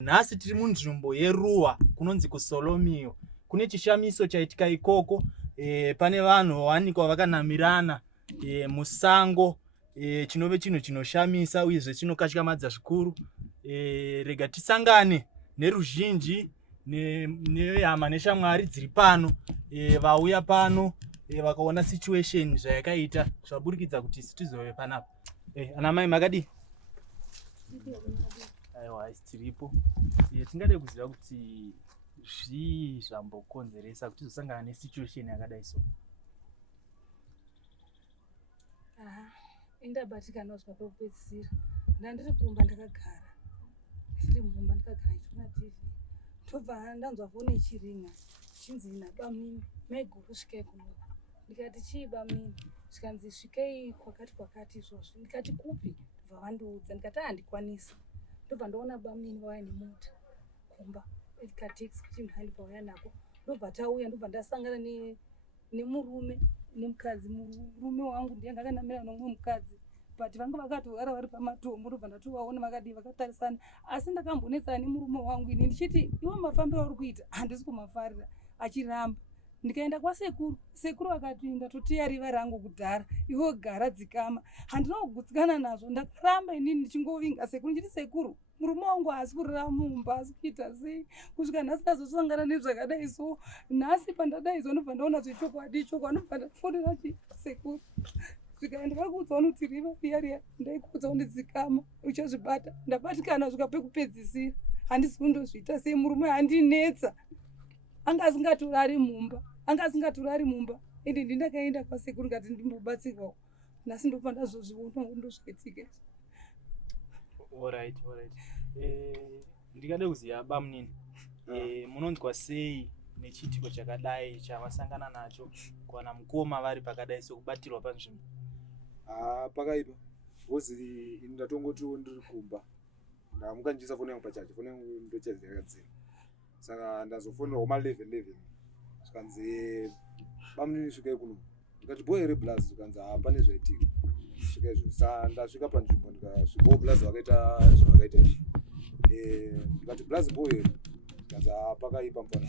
Nhasi tiri munzvimbo yeruwa kunonzi kuSolomio. Kune chishamiso chaitika ikoko. Pane vanhu vawanikwa vakanamirana musango, chinove chinhu chinoshamisa uyezve chinokatyamadza zvikuru. Rega tisangane neruzhinji nehama neshamwari dziri pano, vauya pano vakaona situation zvayakaita zvaburikidza kuti tizove panapa. Anamai makadii? Aiwa, tiripo. Tingade kuziva kuti zvii zvambokonzeresa kuti tizosangana nesituation yakadai so. Indabatikana kusvika pekupedzisira. Ndandiri kumba ndakagara. Ndiri mumba ndakagara ndichiona TV. Ndobva ndanzwa foni ichiringa. Chinzi naBamini, Meguru svikai kuno. Ndikati chii Bamini? Zvikanzi svikei kwakati izvozvo. Ndikati kupi? Ndobva vandiudza. Ndikati handikwanisi. Ndobva ndaona Bamini vauya nemota kumba kateksi kuti mhandi pauya nako. Ndobva tauya, ndobva ndasangana nemurume nemukadzi. Murume wangu ndiye ndakanamira nomumwe mukadzi, but vanga vakatorara vari pamatombo. Ndobva ndatovaona vakadii vakatarisana, asi ndakambonetsana nemurume wangu ini ndichiti iwe mafambiro auri kuita handisi kumafarira. Achiramba ndikaenda kwasekuru, sekuru akati ndatoteya riva rangu kudhara, iwe gara dzikama. Handina kugutsikana nazvo, ndakaramba inini ndichingovinga sekuru ndichiti sekuru, murume wangu haasi kurara mumba, asi kuita sei? Kusvika nhasi ndazosangana nezvakadai so. Nhasi pandadai so ndobva ndaona zvechokwadi ndobva ndafonera sekuru. Svika ndakakuudzawo kuti riva riya ndaikuudzawo ndidzikama, uchazvibata. Ndabatikana kusvika pekupedzisira. Handisi kundozviita sei, murume handinetsa. Anga asingatorari mumba. Ende ndindakaenda kwasekuru ngati ndimbobatsirwawo. Nhasi ndobva ndazozviona ndozvaitika. Alright. Ndingade kuziva Bamunini, munonzwa sei nechitiko chakadai chamasangana nacho kuwana mukoma vari pakadai sokubatirwa panzvimbo? Pakaipa. Vozi ndatongoti ndiri kumba. Ndamuka ndichisa foni yangu pachaji, foni yangu ndochaji yakadzima. Saka ndazofonera kuma 11. Zvikanzi Bamunini svikai kuno. Ndikati boy reblazi, zvikanzi hapane zvaitika. Svika izvo. Saka ndasvika panzvimbo ndikasvikawo blazi vakaita zvavakaita izvi. Ndikati blazi boy, zvikanzi pakaipa mufana.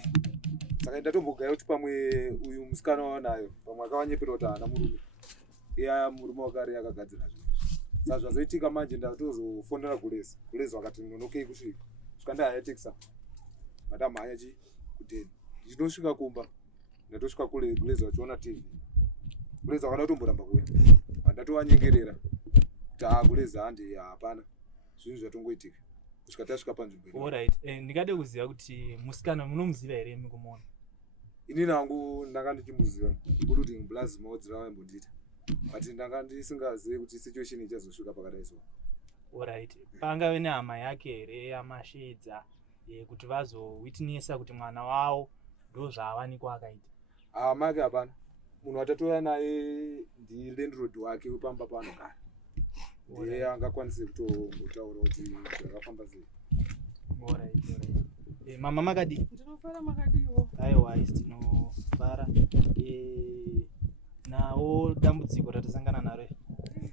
Saka ndatombogaya kuti pamwe uyu musikana wanayo, pamwe akavanyepera kuti haana murume. Iya murume wakare akagadzira zvinhu. Saka zvazoitika manje ndatozofonera Gulezi. Gulezi vakati nonokei kusvika. Svika ndayatekisa. Ndamhanya kuteni. Ndichinosvika kumba, ndatosvika kule Gulezi vachiona TV. Gulezi vakada kutomboramba kuuya. Ndatovanyengerera kuti Gulezi handi hapana. Zvinhu zvatongoitika. Kusvika tasvika panzvimbo. Alright. Ndingade kuziva kuti musikana munomuziva here mukumuona? Ini nangu ndanga ndichimuziva. Kuti blazi maodzira vaimbondiita. But ndanga ndisingazivi kuti situation ichazosvika pakadai so. Alright. Pangave nehama yake here yamashedza kuti vazowitnessa kuti mwana wavo ndozvaavanikwa akaita? Hama yake hapana. Munhu watatoya naye ndilandlord wake wepamba paanogara. Ndiye angakwanise kutotaura kuti zvakafamba sei. Alright. Mama makadii? Ndinofara makadiwo. Aiwa, tinofara. Nawo dambudziko ratasangana naro.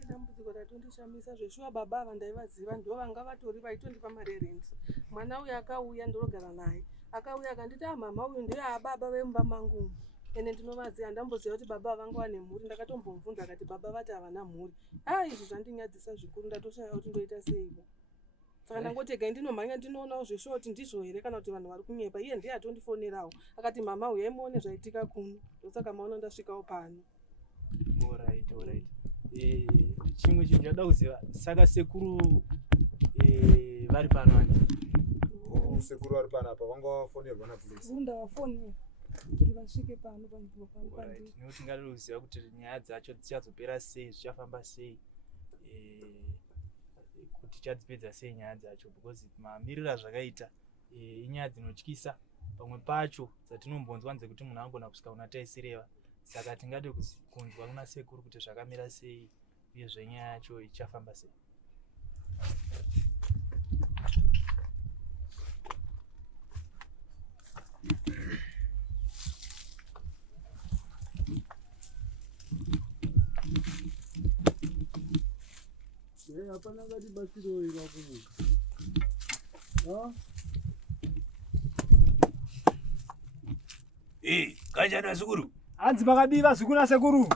Dambudziko ratondishamisa zveshuwa baba ava ndaivaziva ndo vanga vatori vaitondipa mari rent. Mwana uyu akauya ndorogara naye. Akauya akanditi mama uyu ndiye baba vemba mangu. Ene ndinovaziva, ndamboziva kuti baba vanga vane mhuri. Ndakatombomubvunza akati baba vati havana mhuri. Izvi zvandinyadzisa zvikuru, ndatoshaya kuti ndoita seibo. Saka ndangotega ndinomhanya ndinoonawo zveshuwa kuti ndizvo here kana kuti vanhu vari kunyepa. Iye ndiye atondifonerawo. Akati mama uyu aimuone zvaitika kuno. Ndosaka maona ndasvikawo pano. Alright. Chimwe chinhu chada kuziva, saka sekuru vari pano ani? Sekuru vari pano apa vanga vafonerwa naPulisi. Ndavafonera kuti vasvike pano panzvimbo pano pandiri. Nekuti tingade kuziva kuti nyaya dzacho dzichazopera sei, zvichafamba sei, kuti tichadzipedza sei nyaya dzacho, because mamirira zvakaita inyaya dzinotyisa. Pamwe pacho dzatinombonzwa nzekuti munhu angona kusvika kuna taisireva. Saka tingade kunzwa kuna sekuru kuti zvakamira sei uyezve nyaya yacho ichafamba sei. Hapana ngati basiro ila kumuka. Kanjani Sekuru? Hanzi makadiva zukuru nasekuru.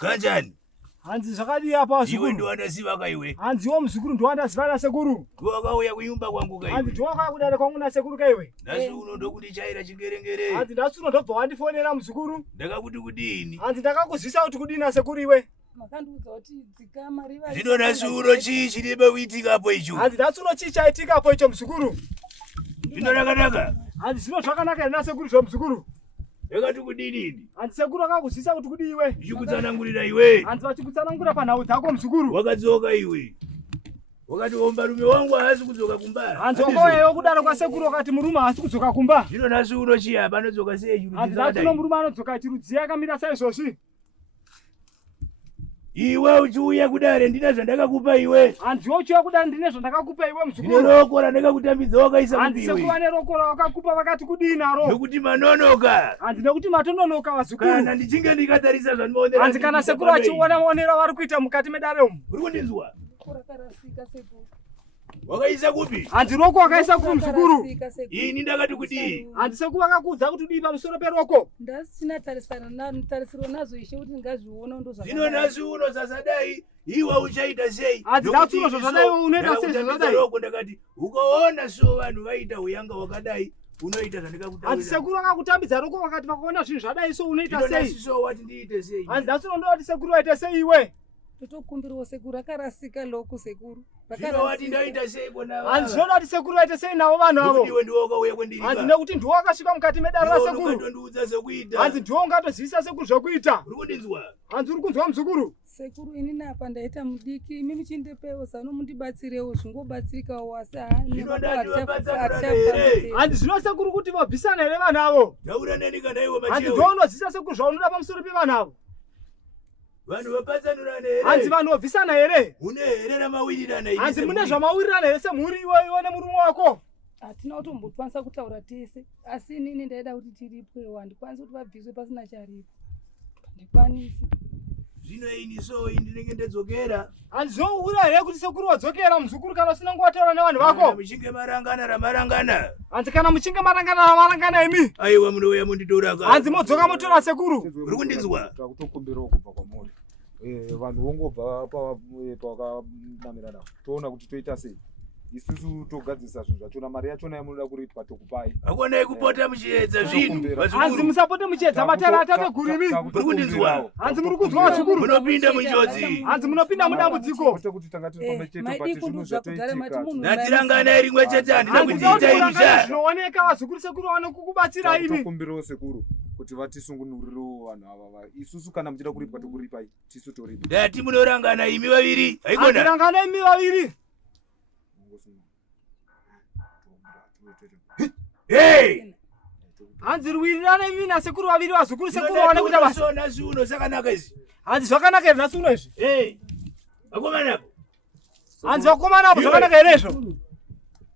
Kanjani? Hanzi zvakadii apa zukuru? Iwe ndo wandasiva kaiwe. Hanzi wo muzukuru ndo wandasiva nasekuru. Wakauya kunyumba kwangu kaiwe. Hanzi ndo wakauya kudare kwangu nasekuru kaiwe. Nasi uno ndokundichaira chingerengere. Hanzi ndasi uno ndobva wandifonera muzukuru. Ndakakuti kudini? Hanzi ndakakuzivisa kuti kudini nasekuru iwe. Makandiudza kuti dzika mari vari. Zvino nasi uno chii chiribe kuitikapo icho? Hanzi ndasi uno chii chaitikapo icho muzukuru? Zvino rakanaka. Hanzi zvino zvakanaka ere nasekuru zvo muzukuru? Yakati kudini? Hanzi sekuru akakuzivisa kuti kudi iwe. Ichikutsanangurira iwe. Hanzi vachikutsanangura panhau dzako muzukuru. Wakadzoka iwe. Wakati omba rume wangu haasi kudzoka kumba. Hanzi wakauyawo kudaro kwasekuru wakati murume haasi kudzoka kumba. Zvino nasi uno chii apa anodzoka sei chirudziza Hanzi ndati uno murume anodzoka chirudziya akamira saizvozvi. Iwe uchiuya kudare ndina zvandakakupa iwe. Hanzi uchiuya kudare ndine zvandakakupa iwe muzukuru. Zvino roko randakakutambidza wakaisa Hanzi kupi iwe. sekuva neroko rawakakupa vakati kudii naro. Nokuti manonoka. Hanzi nekuti matononoka vazukuru. Kana ndichinge ndikatarisa zvandinoonera. Hanzi kana sekuru achiona maonero vari kuita mukati medare umu. Uri kundinzwa? Rakarasika sekuru. Wakaisa kupi? Hanzi roko wakaisa kupi muzukuru? Ini ndakati kudii? Hanzi sekuru vakakuudza kuti udii pamusoro peroko. Ndasina tarisiro nazo ishe kuti ngazviona ndo Zvino zvakadai. nasi uno sasadai iwe uchaita sei? Hanzi nasi uno zvazvadai iwe unoita sei zvazvadai? Roko ndakati ukaona so vanhu vaita uyanga wakadai unoita zvandikakutaurira. Hanzi sekuru vakakutambidza roko vakati vakaona zvinhu zvadai so unoita sei? Zvino nasi so wati ndiite sei? Hanzi nasi uno ndoti sekuru waita sei iwe? Totokumbirawo sekuru rakarasika loko sekuru. Zvino wati ndaita sei bona? Hanzi zvinoda kuti sekuru waita sei navo vanhu avo? Iwe ndiwe wakauya kwandiri. Hanzi nekuti ndiwo wakasvika mukati medare rasekuru. Unondiudza zvekuita. Hanzi ndiwo ungatozivisa sekuru zvokuita. Uri kundinzwa? Hanzi uri kunzwa muzukuru? Sekuru inini apa ndaita mudiki imi muchindipewo zano mundibatsirewo zvingobatsirikawo asi Zvino ndati vabatsirana here? Hanzi zvino sekuru kuti vabvisana here vanhu avo? Taura neni kana iwe Hanzi machewe. ndiwo unozivisa sekuru zvaunoda pamusoro pevanhu avo? Vanhu vapatsanurana here? Hanzi vanhu vobvisana here? Mune here ramawirirana ini? Hanzi mune zvamawirirana here semhuri iwe nemurume wako? hatina kutombokwanisa kutaura tese asi inini ndaida kuti tiripwewo handikwanisi kuti vabviswe pasina charipo handikwanisi. Zvino ini so ndinenge ndedzokera. Hanzi zvoura here kuti sekuru wadzokera muzukuru kana usina nguwataura nevanhu vako? Muchinge marangana ramarangana. Hanzi kana muchinge marangana ramarangana imi? Aiwa munouya munditora ka. Hanzi modzoka motora sekuru. Uri kundinzwa? Takutokumbirawo kubva kwamuri. Vanhu vongobva pavakanamirana. Toona kuti toita sei. Isusu togadzisa zvinhu zvachona, mari yachona yamunoda kuripa tokupai. Hakonai kupota muchiedza zvinhu. Hanzi musapote muchiedza matara atate imi. Uri kundinzwa? Hanzi muri kunzwa vazukuru? Munopinda munjodzi. Hanzi munopinda mudambudziko. Kwete kuti tanga tiri pamwe chete maidi pati zvinhu kundudzwa kudhara mati zvatoitika. munhu Ndatirangana rimwe chete handina Hanzi kuti itai kurangana musha. zvinooneka vazukuru sekuru vaone kukubatsira imi. Takutokumbirawo sekuru kuti vatisungunurirewo vanhu ava. Isusu kana muchida kuripa tokuripai, tisu toripa. Ndati munorangana imi vaviri. Hanzi Haikona? rangana imi vaviri. Hey! Hanzi ruwirirana imi nasekuru vaviri vazukuru sekuru vaone kuita basa. So nasi uno zvakanaka izvi. Hanzi zvakanaka here nhasi uno izvi? Hey! Vakomana. Hanzi vakomana apo zvakanaka here izvo?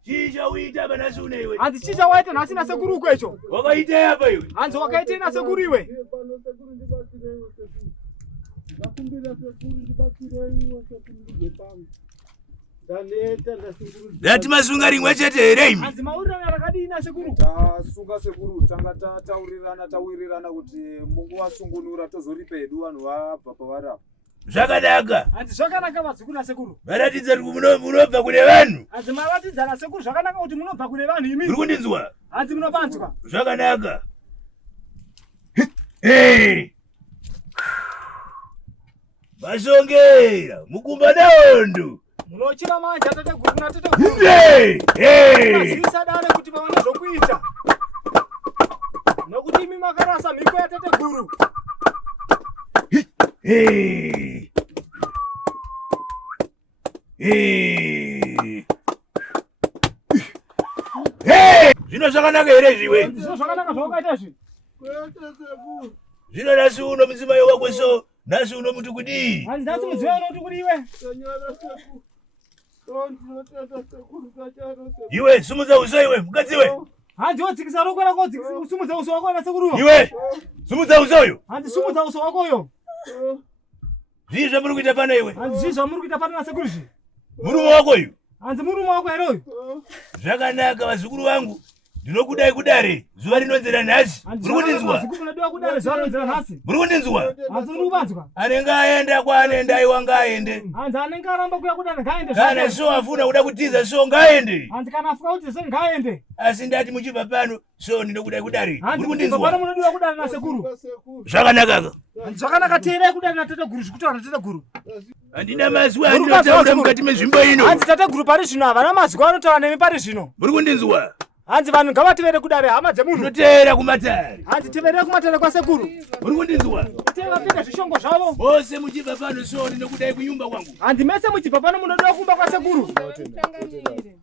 Chii chauita apa nasi uno iwe? Hanzi chii chawaita nhasi nasekuru uko icho? Wakaitai apa iwe? Hanzi wakaitei nasekuru iwe? Ndati masunga rimwe chete here imi? Hanzi maurirana rakadii nasekuru? Tasunga sekuru, tanga tawirirana kuti mungovasungunura tozoripa hedu vanhu vabva pavari apa. Zvakanaka. Hanzi zvakanaka vazukuru nasekuru. Maratidza kuti munobva kune vanhu. Hanzi maratidza nasekuru zvakanaka kuti munobva kune vanhu imi. Uri kundinzwa? Hanzi munopanzwa. Zvakanaka. Hey! Masongera mukumba naondo. Munochira manje atate guru kuna tate guru. Hey! Hey! Mazivisa dare kuti vaone zvokuita. Nokuti imi makarasa mhiko yatate guru. Hey! Hey! Hey! Zvino zvakanaka here zviwe? Zvino zvakanaka zvawakaita izvi? Zvino nasi uno mudzimai wako so nasi uno muti kudii? Hanzi nhasi mudziva unoti kuri iwe? Iwe sumudza uso iwe mukadzi iwe. Hanzi wodzikisa roko rako usumudza uso wako nasekuru. Iwe sumudza uso uyo. Hanzi sumudza uso wako uyo. Zvii zvamuri kuita pana iwe? Hanzi zvii zvamuri kuita pana nasekuru izvi? Murume wako uyu. Hanzi murume wako here uyu? Zvakanaka vazukuru vangu. Ndinokudai kudare. Zuva rinonzera nhasi. Muri kundinzwa? Zikukunodiwa kudare zuva rinonzera nhasi. Muri kundinzwa? Hanzi muri kuvanzwa. Anenge aenda kwaanenda aiwa ngaende. Hanzi anenge aramba kuya kudare ngaende. Kana so afuna kuda kutiza so ngaende. Hanzi kana afuka kuti so ngaende. Asi ndati muchibva pano so ndinokudai kudare. Muri kundinzwa? Pano munodiwa kudare nasekuru. Zvakanaka. Zvakanaka teerai kudare nateteguru zvikutaura nateteguru. Handina mazuva andinotaura mukati mezvimbo ino. Hanzi tateguru pari zvino havana mazuva anotaura nemi pari zvino. Muri kundinzwa? Hanzi vanhu ngavativere kudare hama dzemunhu. Ndoteera kumatare. Hanzi tiverei kumatare kwasekuru. Muri kundinzwa? Vapinda zvishongo zvavo. Vose muchibva pano so ndinokudai kunyumba kwangu. Hanzi mese muchibva pano munodiwa kumba kwasekuru. Mutanganire.